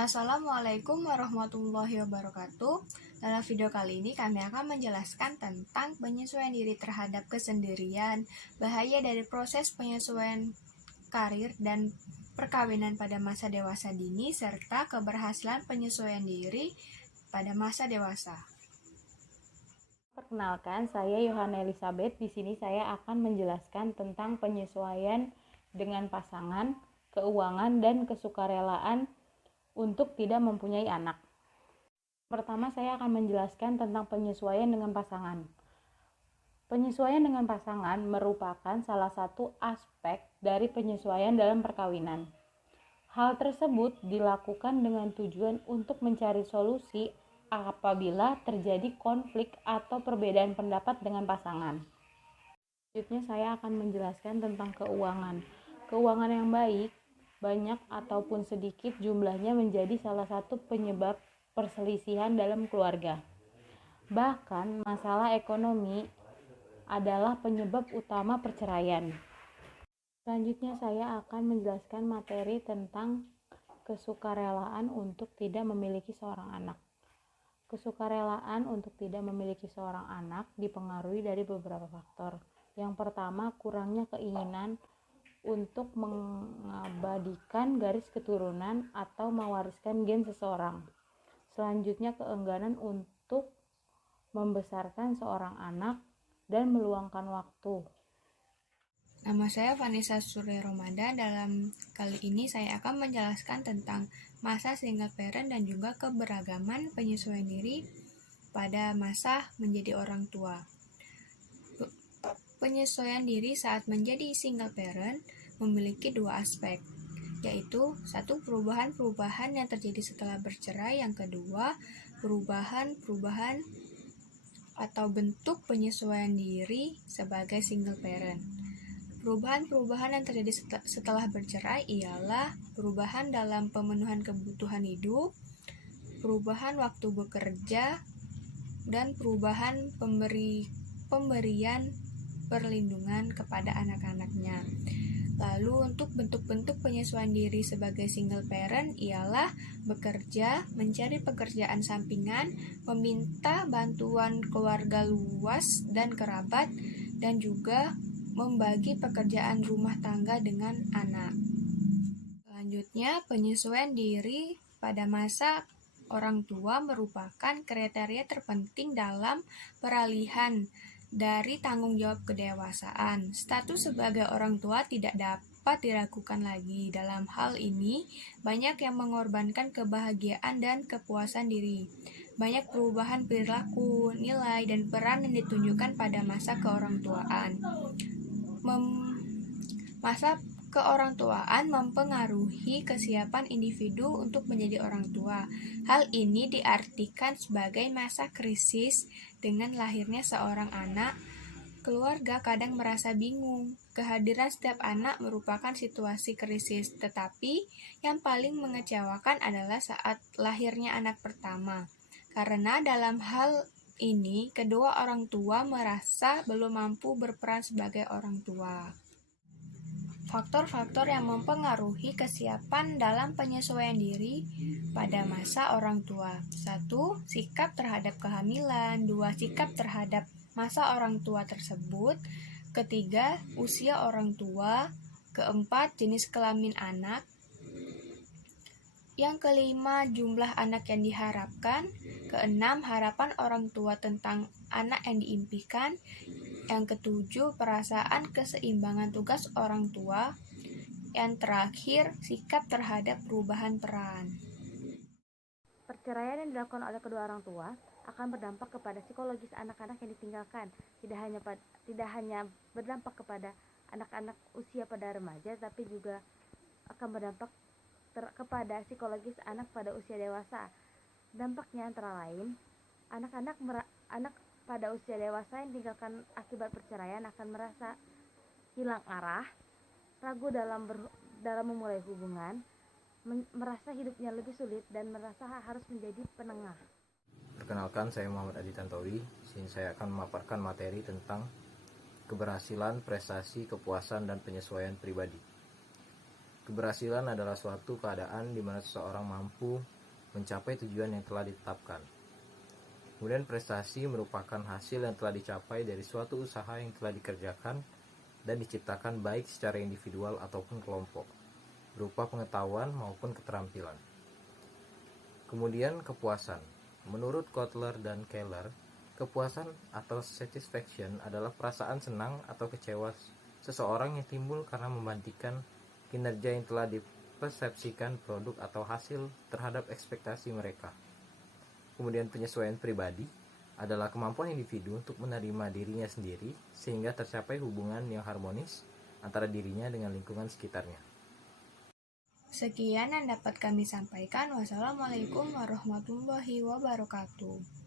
Assalamualaikum warahmatullahi wabarakatuh. Dalam video kali ini kami akan menjelaskan tentang penyesuaian diri terhadap kesendirian, bahaya dari proses penyesuaian karir dan perkawinan pada masa dewasa dini, serta keberhasilan penyesuaian diri pada masa dewasa. Perkenalkan, saya Yohana Elizabeth. Di sini saya akan menjelaskan tentang penyesuaian dengan pasangan, keuangan, dan kesukarelaan untuk tidak mempunyai anak. Pertama, saya akan menjelaskan tentang penyesuaian dengan pasangan. Penyesuaian dengan pasangan merupakan salah satu aspek dari penyesuaian dalam perkawinan. Hal tersebut dilakukan dengan tujuan untuk mencari solusi apabila terjadi konflik atau perbedaan pendapat dengan pasangan. Selanjutnya saya akan menjelaskan tentang keuangan. Keuangan yang baik, banyak ataupun sedikit jumlahnya menjadi salah satu penyebab perselisihan dalam keluarga. Bahkan masalah ekonomi adalah penyebab utama perceraian. Selanjutnya saya akan menjelaskan materi tentang kesukarelaan untuk tidak memiliki seorang anak. Kesukarelaan untuk tidak memiliki seorang anak dipengaruhi dari beberapa faktor. Yang pertama, kurangnya keinginan untuk mengabadikan garis keturunan atau mewariskan gen seseorang. Selanjutnya, keengganan untuk membesarkan seorang anak dan meluangkan waktu. Nama saya Vanessa Surya Ramadan. Dalam kali ini saya akan menjelaskan tentang masa single parent dan juga keberagaman penyesuaian diri pada masa menjadi orang tua. Penyesuaian diri saat menjadi single parent memiliki dua aspek, yaitu satu, perubahan-perubahan yang terjadi setelah bercerai. Yang kedua, perubahan-perubahan atau bentuk penyesuaian diri sebagai single parent. Perubahan-perubahan yang terjadi setelah bercerai ialah perubahan dalam pemenuhan kebutuhan hidup, perubahan waktu bekerja, dan perubahan pemberian perlindungan kepada anak-anaknya. Lalu untuk bentuk-bentuk penyesuaian diri sebagai single parent ialah bekerja, mencari pekerjaan sampingan, meminta bantuan keluarga luas dan kerabat, dan juga membagi pekerjaan rumah tangga dengan anak. Selanjutnya, penyesuaian diri pada masa orang tua merupakan kriteria terpenting dalam peralihan dari tanggung jawab kedewasaan. Status sebagai orang tua tidak dapat diragukan lagi. Dalam hal ini, banyak yang mengorbankan kebahagiaan dan kepuasan diri. Banyak perubahan perilaku, nilai, dan peran yang ditunjukkan pada masa keorangtuaan. Masa keorangtuaan mempengaruhi kesiapan individu untuk menjadi orang tua. Hal ini diartikan sebagai masa krisis. Dengan lahirnya seorang anak, keluarga kadang merasa bingung. Kehadiran setiap anak merupakan situasi krisis, tetapi yang paling mengecewakan adalah saat lahirnya anak pertama. Karena dalam hal ini, kedua orang tua merasa belum mampu berperan sebagai orang tua. Faktor-faktor yang mempengaruhi kesiapan dalam penyesuaian diri pada masa orang tua. 1. Sikap terhadap kehamilan. 2. Sikap terhadap masa orang tua tersebut. Ketiga, usia orang tua. Keempat, jenis kelamin anak. Yang kelima, jumlah anak yang diharapkan. Keenam, harapan orang tua tentang anak yang diimpikan. Yang ketujuh, perasaan keseimbangan tugas orang tua. Yang terakhir, sikap terhadap perubahan peran. Perceraian yang dilakukan oleh kedua orang tua akan berdampak kepada psikologis anak-anak yang ditinggalkan. Tidak hanya berdampak kepada anak-anak usia pada remaja, tapi juga akan berdampak kepada psikologis anak pada usia dewasa. Dampaknya antara lain, anak pada usia dewasa yang ditinggalkan akibat perceraian akan merasa hilang arah, ragu dalam memulai hubungan, merasa hidupnya lebih sulit, dan merasa harus menjadi penengah. Perkenalkan, saya Muhammad Adi Tantowi. Sini saya akan memaparkan materi tentang keberhasilan, prestasi, kepuasan, dan penyesuaian pribadi. Keberhasilan adalah suatu keadaan di mana seseorang mampu mencapai tujuan yang telah ditetapkan. Kemudian prestasi merupakan hasil yang telah dicapai dari suatu usaha yang telah dikerjakan dan diciptakan baik secara individual ataupun kelompok, berupa pengetahuan maupun keterampilan. Kemudian kepuasan. Menurut Kotler dan Keller, kepuasan atau satisfaction adalah perasaan senang atau kecewa seseorang yang timbul karena membandingkan kinerja yang telah dipersepsikan produk atau hasil terhadap ekspektasi mereka. Kemudian penyesuaian pribadi adalah kemampuan individu untuk menerima dirinya sendiri sehingga tercapai hubungan yang harmonis antara dirinya dengan lingkungan sekitarnya. Sekian yang dapat kami sampaikan. Wassalamualaikum warahmatullahi wabarakatuh.